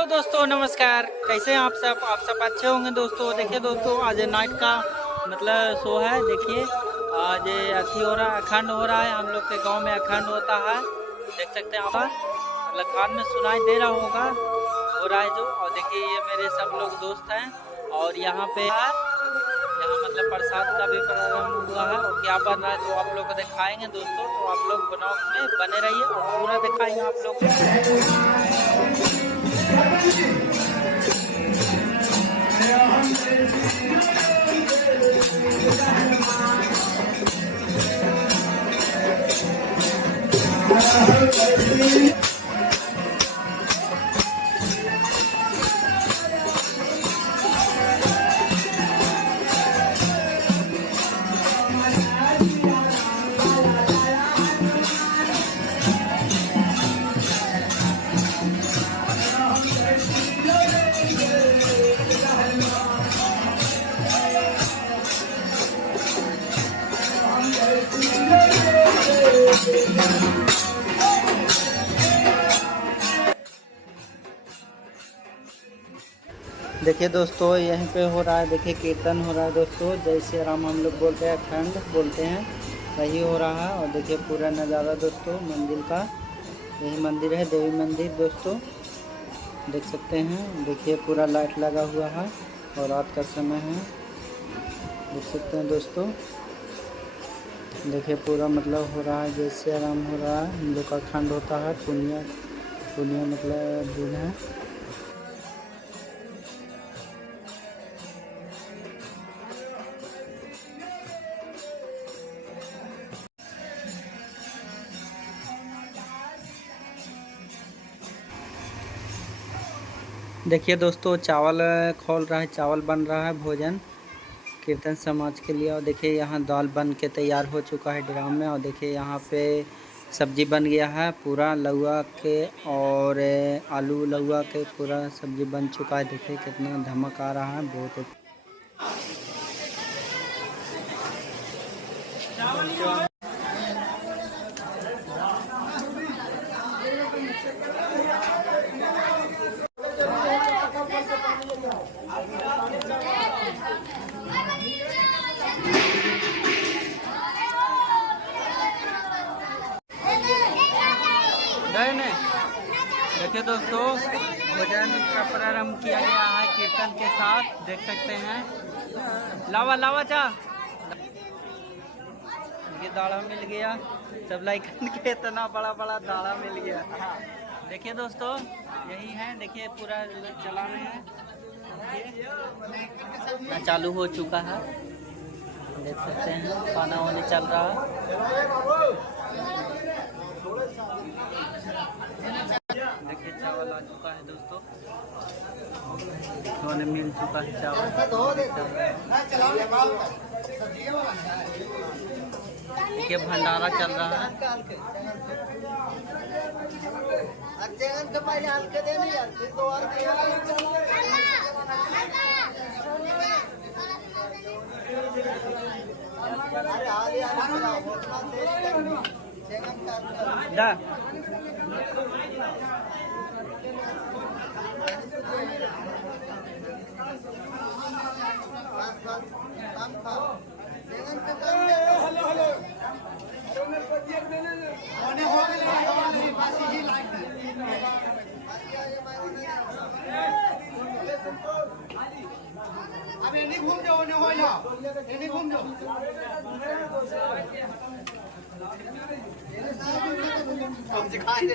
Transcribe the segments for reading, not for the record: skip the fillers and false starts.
तो दोस्तों नमस्कार, कैसे हैं आप सब अच्छे होंगे। दोस्तों देखिए दोस्तों, आज नाइट का मतलब शो है। देखिए आज अथी हो रहा है, अखंड हो रहा है। हम लोग के गांव में अखंड होता है, देख सकते हैं आप, मतलब कान में सुनाई दे रहा होगा, हो रहा है जो। और देखिए ये मेरे सब लोग दोस्त हैं और यहाँ पे यहाँ मतलब प्रसाद का भी प्रारंभ हुआ है और क्या बन रहा है तो आप लोग को दिखाएंगे दोस्तों। तो आप लोग ब्लॉग में बने रहिए और पूरा दिखाएंगे आप लोग को। देखिए दोस्तों यहीं पे हो रहा है, देखिए कीर्तन हो रहा है दोस्तों। जय श्री राम हम लोग बोलते हैं, अखंड बोलते हैं, वही हो रहा है। और देखिए पूरा नज़ारा दोस्तों मंदिर का, यही मंदिर है देवी मंदिर दोस्तों, देख सकते हैं। देखिए पूरा लाइट लगा हुआ है और रात का समय है, देख सकते हैं दोस्तों। देखिए पूरा मतलब हो रहा है, जय श्री राम हो रहा है। हम लोग का अखंड होता है, पुनिया मतलब दिन है। देखिए दोस्तों चावल खोल रहा है, चावल बन रहा है भोजन कीर्तन समाज के लिए। और देखिए यहाँ दाल बन के तैयार हो चुका है ड्राम में। और देखिए यहाँ पे सब्जी बन गया है पूरा लौका के और आलू लौका के, पूरा सब्जी बन चुका है। देखिए कितना धमक आ रहा है, बहुत नहीं। देखिए दोस्तों भोजन का प्रारंभ किया गया है कीर्तन के साथ, देख सकते हैं। लावा चा ये दाढ़ा मिल गया, सब लाइकन के इतना बड़ा दाढ़ा मिल गया। देखिए दोस्तों यही है, देखिए पूरा चला रहे हैं, चालू हो चुका है, देख सकते हैं। खाना वाने चल रहा है। देखिए चावल आ चुका है दोस्तों, खाने मिल चुका है चावल। देखिए भंडारा चल रहा है। अब ये नहीं घूम जाओ, नहीं हो जाओ, ये नहीं घूम जाओ। हम दिखाई दे।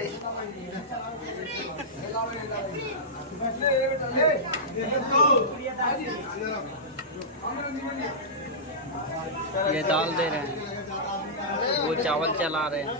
ये दाल दे रहे हैं, वो चावल चला रहे हैं।